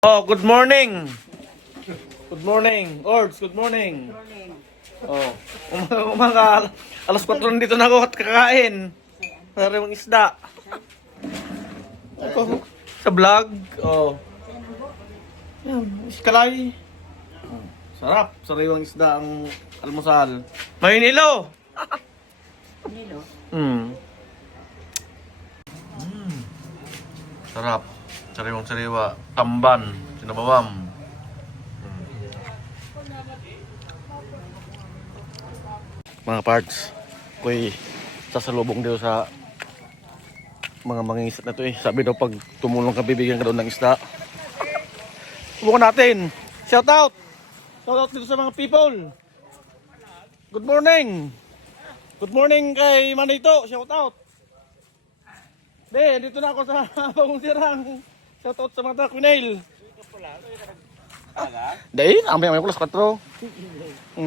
Oh, good morning. Good morning. Ords, good morning. Oh, umaga, alas 4 dito na ako at kakain. Sariwang isda. Ako, sa vlog. Oh. Yan, iskalay. Oh, sarap, sariwang isda ang almusal. May nilo. Nilo? Sarap. Sariwang sariwa. Tamban. Sinabawam. Mga parts, ako'y sasalubong dito sa mga mangingisda na to eh. Sabi daw pag tumulong ka, bibigyan ka daw ng isda. Subukan natin. Shout out! Shout out dito sa mga people. Good morning! Good morning kay Manito. Shout out! Dito na ako sa Bagong Sirang. Shout out sa mga Quinail. Dahil, amay-amay ko las 4.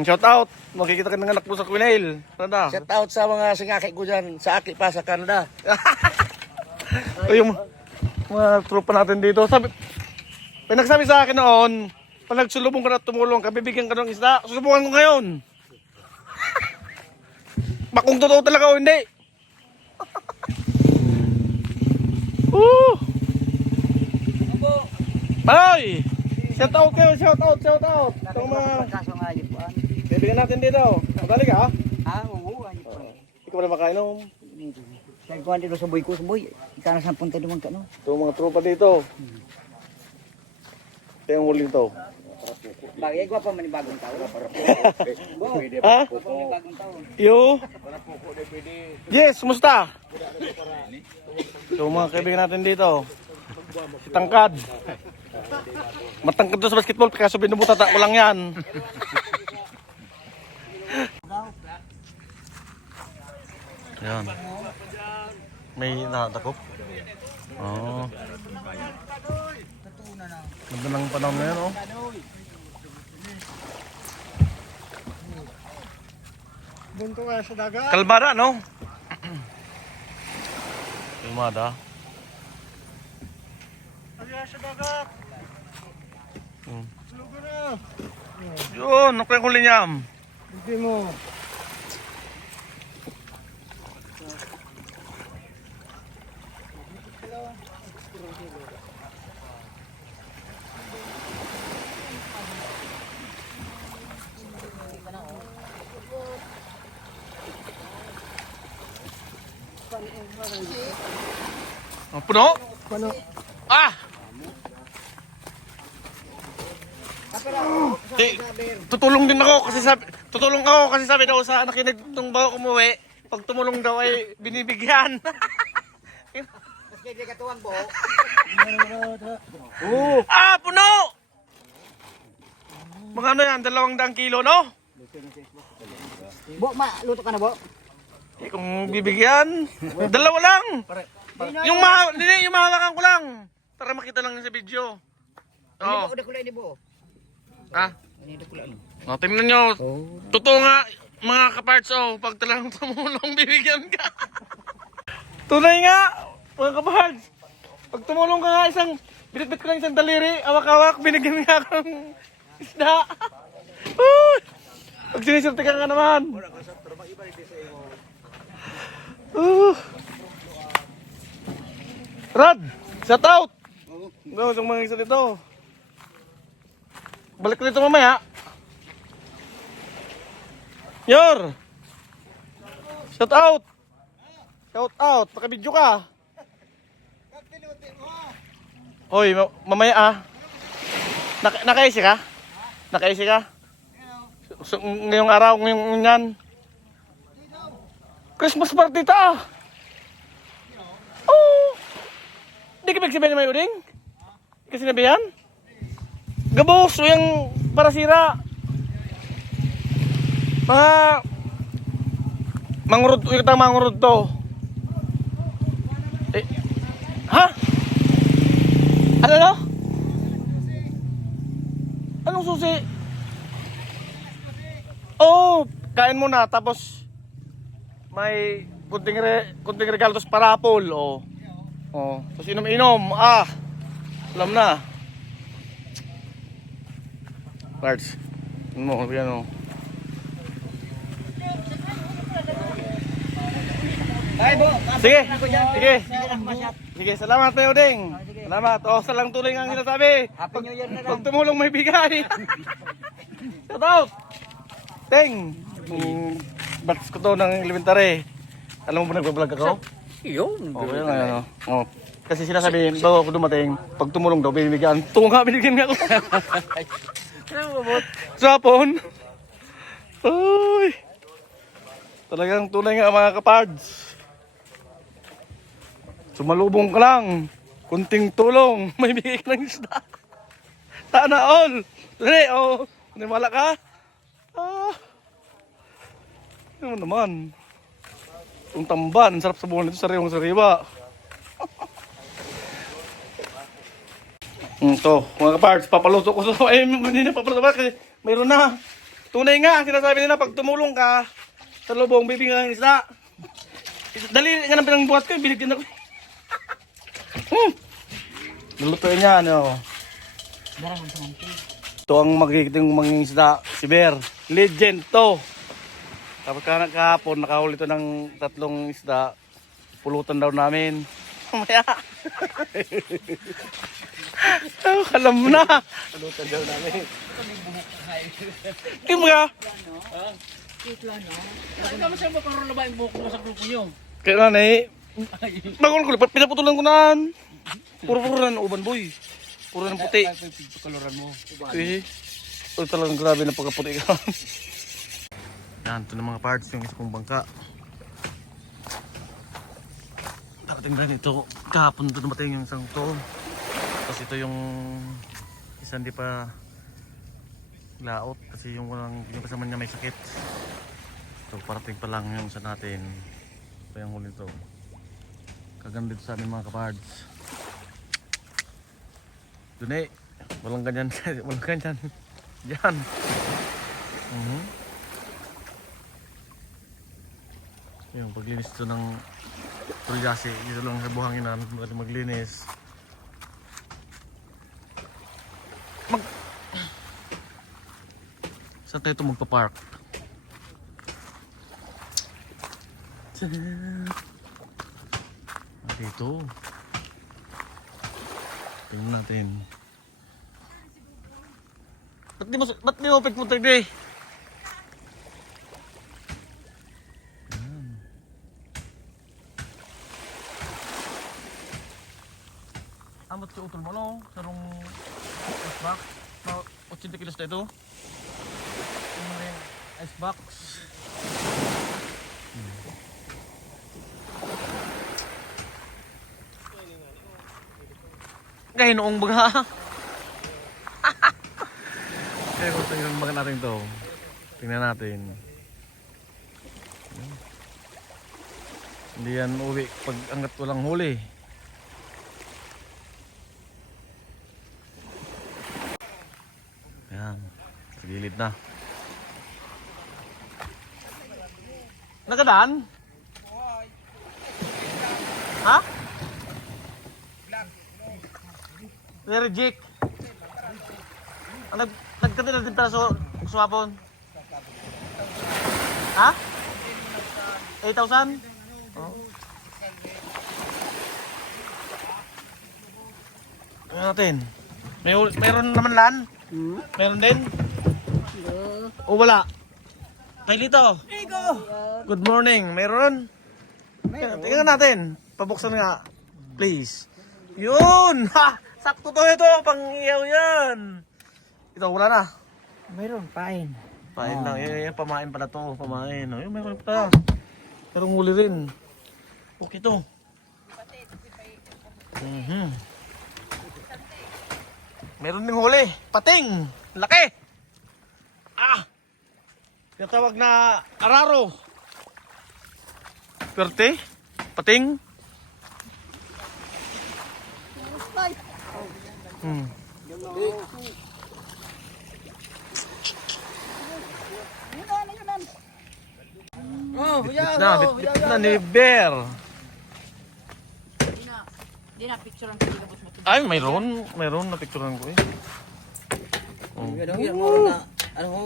Shout out. Makikita ka ng anak mo sa Quinail. Canada. Shout out sa mga singaki ko dyan, sa aki pa sa Canada. Ito yung mga tropa natin dito. May nagsabi sa akin noon, pag nagsulubong ka na tumulong ka, bibigyan ka ng isda. Susubukan ko ngayon. Bakong totoo talaga o hindi. Ay! Shout out kayo, shout out. Itong mga bibigyan natin dito. Madali ka ha? Oo, ayun po. Ikaw na makainom. Sa ikuan dito sa boy ko, sa boy. Ika na sa punta naman ka, no? Itong mga tropa dito. Ito yung huling to. Bagay ko pa man yung bagong taon. Ha? Yung bagong taon. Yo? Yes, musta? So mga kaibigan natin dito. Si Tangkad. Matangkad to sa basketball kaso binubutata ko lang yan. Yan. May nakatakop. Oo. Ganda ng panahon na yan, oh. Bunto kaya sa dagat. Kalbara, no? Kalmada. Kaya sa dagat. Hmm. Lugo na. Yun, ako yung huli niyam. Hindi mo. Oh, puno? Paano? Ah! Tutulong din ako kasi sabi daw sa anak nung bago umuwi, pag tumulong daw ay binibigyan. Mas kaya katuwang po. Ah, puno! Mga ano yan, 200 kilo, no? Bo, luto ka na, bo? Eh, kung bibigyan, dalawa lang. Yung mahawakan ko lang. Para makita lang sa video. Ano Oo. ba, udah kulay ni bo? Ah, Ano udah kulay? oh, tingnan nyo. Totoo nga, mga kaparts, oh, pag talagang tumulong, bibigyan ka. Tunay nga, mga kaparts. Pag tumulong ka nga, binitbit ko lang isang daliri, awak-awak, binigyan nga ako ng isda. Uy! Pag sinisurte ka nga naman. Rad, shout out! No, yung mga isa dito. Balik ko dito mamaya. Yor! Shout out! Shout out! Nakabidyo ka. Hoy, mamaya ah. Nakaisi ka? Nakaisi ka? So, ngayong araw, ngayong yan. Christmas party ta ah. Oh! Di ka magsabihin na may uding? Kasi nabihan? Gabos, yung para sira. Mga mangurod, yung katang mangurod to. Eh, ha? Ano no? Anong susi? Oh, kain muna tapos may kunting regalo tapos parapol, oh. Oh, tapos inom-inom. Ah, alam na. Parts. Ano mo, yan o. Ay, bo. Sige, sige. Masyat. Sige, salamat tayo, Ding. Salamat. O, salang tuloy ang sinasabi. Happy New Year na lang. Pag tumulong may bigay. Shout out. Ting. Bats ko to ng elementary. Alam mo ba nagbablog ako? Yun. Oo, yun ano. Oh. Kasi sinasabi, bago ako dumating, pag tumulong daw, binibigyan. Tunga, binigyan nga ako. Ano mo, bot? Sa hapon. Uy. Talagang tunay nga mga kapards. Sumalubong ka lang. Kunting tulong. May bigay ka ng isda. Sana all. Dali, oh. Nanimala ka? Ah. Ano naman. Yung tamban. Sarap sa buwan nito. Sariwang sariwa. Ito, mga kapards. Papaluto ko ito. Eh, hindi na papaluto ba? Kasi mayroon na. Tunay nga. Sinasabi nila pag tumulong ka sa lubong, bibigyan ka ng isda. Dali nga ng pinangbuhat ko. Binigyan ako. Lulutuin niya, ano. Ito ang magigiting mga isda, si Bear. Legend to. Tapos kahapon, nakahuli to ng 3 isda. Pulutan daw namin. Mamaya. Alam mo na. Pulutan daw namin. Hindi mo ka. Ay, kamo siya ba parang ba yung buhok mo sa grupo nyo? Kaya na eh. Bagol ko, pinaputulan ko na. Puro-puro na uban, boy. Puro ng puti. Kaloran mo. Eh, ito talagang grabe na pagkaputi ka. Yan, ito na mga parts yung isa kong bangka. Dapating na ito, kahapon ito dumating yung isang to. Tapos ito yung isa hindi pa laot kasi yung kasama niya may sakit. So parating pa lang yung isa natin. Ito yung huli ito. Kaganda dito sa amin mga kapards. Doon eh, walang ganyan, walang ganyan. Diyan. Yung paglinis ito ng tulyasi, dito lang sa buhanginan, maglinis. Saan tayo ito magpa-park? Dito. Tingnan natin. Ba't di mo pagpunta gray? Amat si utol mo no? Sarong ice box. 80 kilos na ito. Ice box. Kaya noong baga. Kaya kung tingnan baga natin to. Tingnan natin. Hindi yan uwi pag angat walang huli. Yan. Sa gilid na. Nagadaan? Ha? Very Jake. Nagkatila din pala sa hapon. Ha? 8,000? Oh. Tingnan natin. Mayroon naman lan? Mayroon din? O wala? May lito. Good morning. Mayroon? Tingnan natin. Pabuksan nga. Please. Yun! Ha! Sakto to ito. Pang-iyaw yan. Ito, wala na. Mayroon, pain. Pain lang. Yan, pamain pala to. Pamain. Ayun, mayroon pa. Pero huli rin. Okay to. Meron ding huli. Pating. Laki. Ah! Tinatawag na araro. Perte. Pating. Bit na ni Bear. Di na picture ang pagkabot mo. Ay, mayroon na picturean ko eh. Ano yung mo na, ano ho?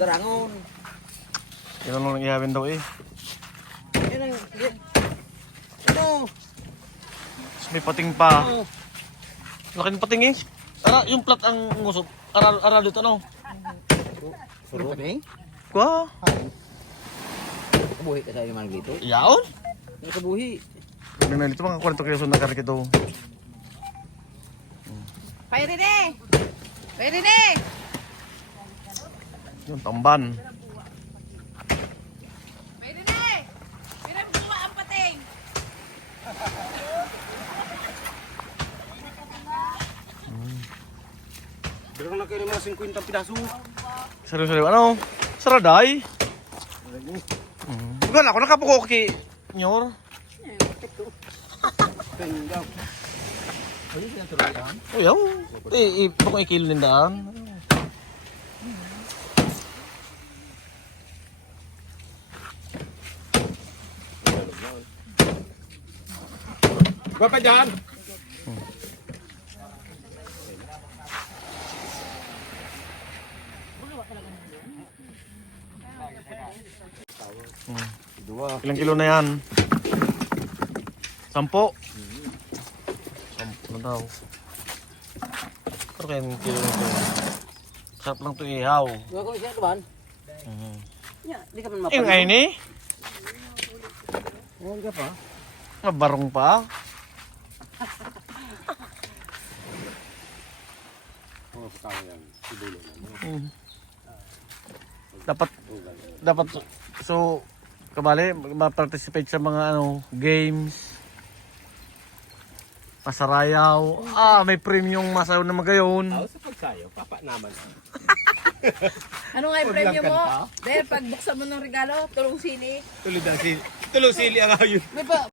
Darangon. Yan lang ihawin daw eh. Yan ang, ano? Tapos may pating pa. Laking pating eh. Ara, yung plat ang ngusop. Ara dito ano? Suro pa ning? Kwa? Kabuhi ka sa iman dito. Yaon? Kabuhi. Ano na dito mga 40 kilos na karik ito. Pwede de! Pwede de! Yung tamban. Pwede de! Pinang buwa ang pating! Pero na kayo mga 50 pidaso. Seryo. Ano? Saraday? Wala ako nakapukoki. Nyor? Ayaw. Ipakong ikilo nindaan. Bapa dyan. Ilang kilo na yan? 10? 10 na daw. Pero kaya yung kilo na ito. Sarap lang ito ihaw. Diba ko siya kaban? Ya, di ka man Yung ay ni? Huwag ka pa. Mabarong pa. Mm. Dapat so kabali ma-participate sa mga games. Pasarayaw. May premium masayaw na magayon. Sa pagsayo, papa naman. Ano nga yung premyo mo? Dahil pag buksan mo ng regalo, tulong sili. Tulo sili ang ayun. May pa,